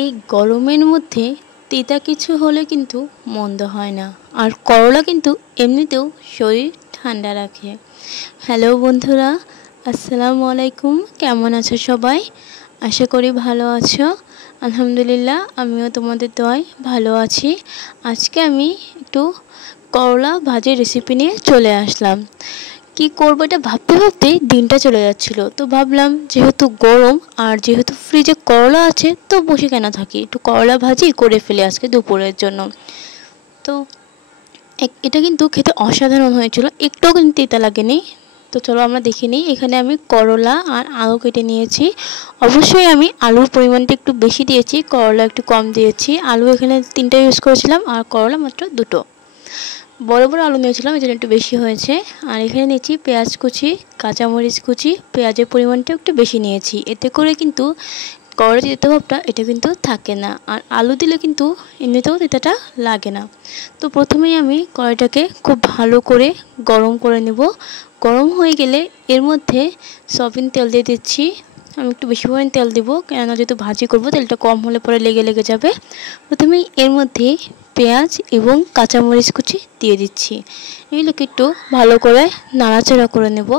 এই গরমের মধ্যে তিতা কিছু হলে কিন্তু মন্দ হয় না। আর করলা কিন্তু এমনিতেও শরীর ঠান্ডা রাখে। হ্যালো বন্ধুরা, আসসালামু আলাইকুম। কেমন আছো সবাই? আশা করি ভালো আছো। আলহামদুলিল্লাহ, আমিও তোমাদের দোয়ায় ভালো আছি। আজকে আমি একটু করলা ভাজির রেসিপি নিয়ে চলে আসলাম। কি করবো এটা ভাবতে ভাবতেই দিনটা চলে যাচ্ছিল। তো ভাবলাম যেহেতু গরম আর যেহেতু ফ্রিজে করলা আছে, তো বসে কেন থাকি, একটু করলা ভাজি করে ফেলি আজকে দুপুরের জন্য। তো এটা কিন্তু খেতে অসাধারণ হয়েছিল, একটুও কিন্তু তিতা লাগেনি। তো চলো আমরা দেখে নিই। এখানে আমি করলা আর আলু কেটে নিয়েছি। অবশ্যই আমি আলুর পরিমাণটা একটু বেশি দিয়েছি, করলা একটু কম দিয়েছি। আলু এখানে 3টা ইউজ করেছিলাম আর করলা মাত্র 2টো। বড় বড় আলু নিয়েছিলাম, এই জন্য একটু বেশি হয়েছে। আর এখানে নিয়েছি পেঁয়াজ কুচি, কাঁচামরিচ কুচি। পেঁয়াজের পরিমাণটা একটু বেশি নিয়েছি, এতে করে কিন্তু করলা তিতা ভাবটা এটা কিন্তু থাকে না। আর আলু দিলে কিন্তু এমনিতেও তিতাটা লাগে না। তো প্রথমেই আমি কড়াইটাকে খুব ভালো করে গরম করে নেব। গরম হয়ে গেলে এর মধ্যে সয়াবিন তেল দিয়ে দিচ্ছি। আমি একটু বেশি পরিমাণ তেল দেবো, কেননা যেহেতু ভাজি করবো তেলটা কম হলে পরে লেগে যাবে। প্রথমেই এর মধ্যে পেঁয়াজ এবং কাঁচামরিচ কুচি দিয়ে দিচ্ছি। এগুলোকে একটু ভালো করে নাড়াচাড়া করে নেব।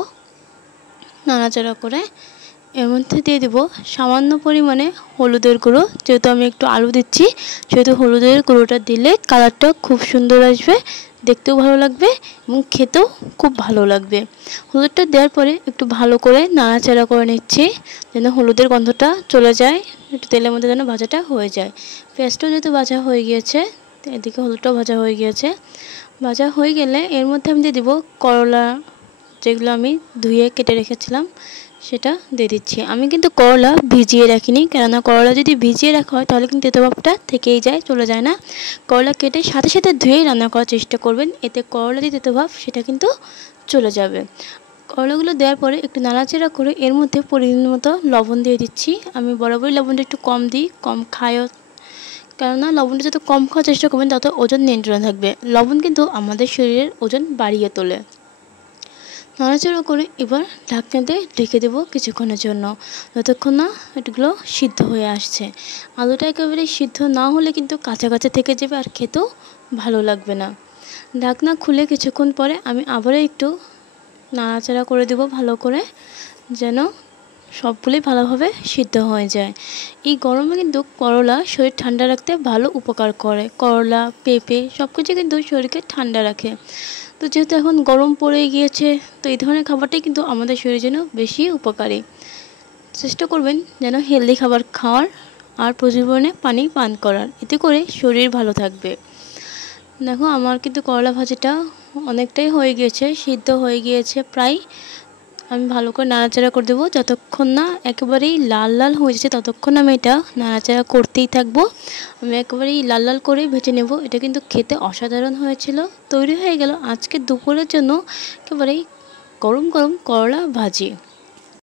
নাড়াচাড়া করে এর মধ্যে দিয়ে দেবো সামান্য পরিমাণে হলুদের গুঁড়ো। যেহেতু আমি একটু আলু দিচ্ছি, সেহেতু হলুদের গুঁড়োটা দিলে কালারটা খুব সুন্দর আসবে, দেখতেও ভালো লাগবে এবং খেতেও খুব ভালো লাগবে। হলুদটা দেওয়ার পরে একটু ভালো করে নাড়াচাড়া করে নিচ্ছি, যেন হলুদের গন্ধটা চলে যায়, একটু তেলের মধ্যে যেন ভাজাটা হয়ে যায়। পেঁয়াজটাও যেহেতু ভাজা হয়ে গিয়েছে, এদিকে হলুদটাও ভাজা হয়ে গিয়েছে। ভাজা হয়ে গেলে এর মধ্যে আমি দিয়ে দেবো করলা, যেগুলো আমি ধুয়ে কেটে রেখেছিলাম সেটা দিয়ে দিচ্ছি। আমি কিন্তু করলা ভিজিয়ে রাখিনি, কেননা করলা যদি ভিজিয়ে রাখা হয় তাহলে কিন্তু তেতো ভাবটা থেকেই যায়, চলে যায় না। করলা কেটে সাথে সাথে ধুয়েই রান্না করার চেষ্টা করবেন, এতে করলা যে তেতো ভাব সেটা কিন্তু চলে যাবে। করলাগুলো দেওয়ার পরে একটু নাড়াচাড়া করে এর মধ্যে পরিমাণ মতো লবণ দিয়ে দিচ্ছি। আমি বরাবরই লবণটা একটু কম দিই, কম খাইও, কেননা লবণটা যত কম খাওয়ার চেষ্টা করবেন তত ওজন নিয়ন্ত্রণে থাকবে। লবণ কিন্তু আমাদের শরীরের ওজন বাড়িয়ে তোলে। নাড়াচাড়া করে এবার ঢাকনা দিয়ে ঢেকে দেবো কিছুক্ষণের জন্য, যতক্ষণ না এগুলো সিদ্ধ হয়ে আসছে। আলুটা একেবারে সিদ্ধ না হলে কিন্তু কাঁচা কাঁচা থেকে যাবে আর খেতেও ভালো লাগবে না। ঢাকনা খুলে কিছুক্ষণ পরে আমি আবারও একটু নাড়াচাড়া করে দেবো ভালো করে, যেন সবগুলোই ভালোভাবে সিদ্ধ হয়ে যায়। এই গরমে কিন্তু করলা শরীর ঠান্ডা রাখতে ভালো উপকার করে। করলা, পেঁপে সব কিছু কিন্তু শরীরকে ঠান্ডা রাখে। তো যেহেতু এখন গরম পড়ে গিয়েছে, তো এই ধরনের খাবারটাই কিন্তু আমাদের শরীরের জন্য বেশি উপকারী। চেষ্টা করবেন যেন হেলদি খাবার খাওয়ার আর প্রচুর পরিমাণে পানি পান করার, এতে করে শরীর ভালো থাকবে। দেখো আমার কিন্তু করলা ভাজিটা অনেকটাই হয়ে গিয়েছে, সিদ্ধ হয়ে গিয়েছে প্রায়। আমি ভালো করে নাড়াচাড়া করে দেবো, যতক্ষণ না একেবারেই লাল লাল হয়ে যাচ্ছে ততক্ষণ আমি এটা নাড়াচাড়া করতেই থাকবো। আমি একেবারেই লাল লাল করে ভেজে নেব। এটা কিন্তু খেতে অসাধারণ হয়েছিল। তৈরি হয়ে গেল আজকে দুপুরের জন্য একেবারেই গরম গরম করলা ভাজি।